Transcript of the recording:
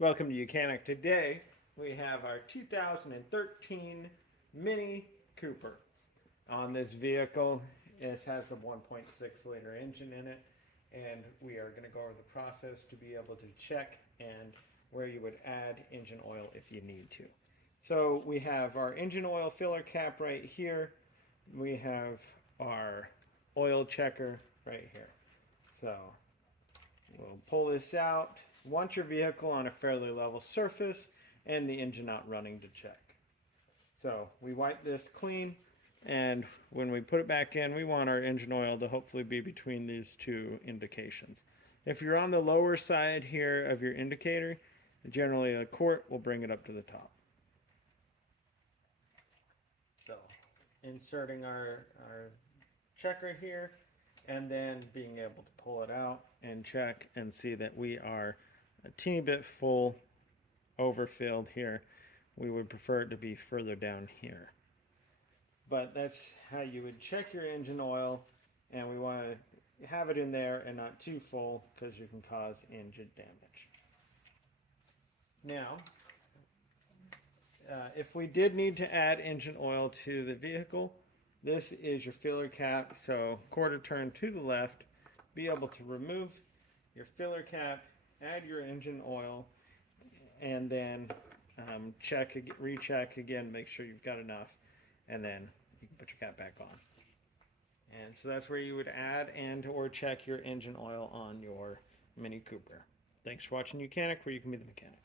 Welcome to Mechanic. Today we have our 2013 Mini Cooper. On this vehicle, it has a 1.6 liter engine in it, and we are going to go over the process to be able to check and where you would add engine oil if you need to. So we have our engine oil filler cap right here. We have our oil checker right here. So we'll pull this out. Want your vehicle on a fairly level surface and the engine not running to check. So we wipe this clean, and when we put it back in, we want our engine oil to hopefully be between these two indications. If you're on the lower side here of your indicator, generally a quart will bring it up to the top. So inserting our checker here, and then being able to pull it out and check and see that we are a teeny bit full, overfilled here. We would prefer it to be further down here. But that's how you would check your engine oil, and we want to have it in there and not too full because you can cause engine damage. Now, if we did need to add engine oil to the vehicle, this is your filler cap. So quarter turn to the left, be able to remove your filler cap, add your engine oil, and then recheck again, make sure you've got enough, and then you can put your cap back on. And so that's where you would add and or check your engine oil on your Mini Cooper. Thanks for watching Mechanic, where you can be the mechanic.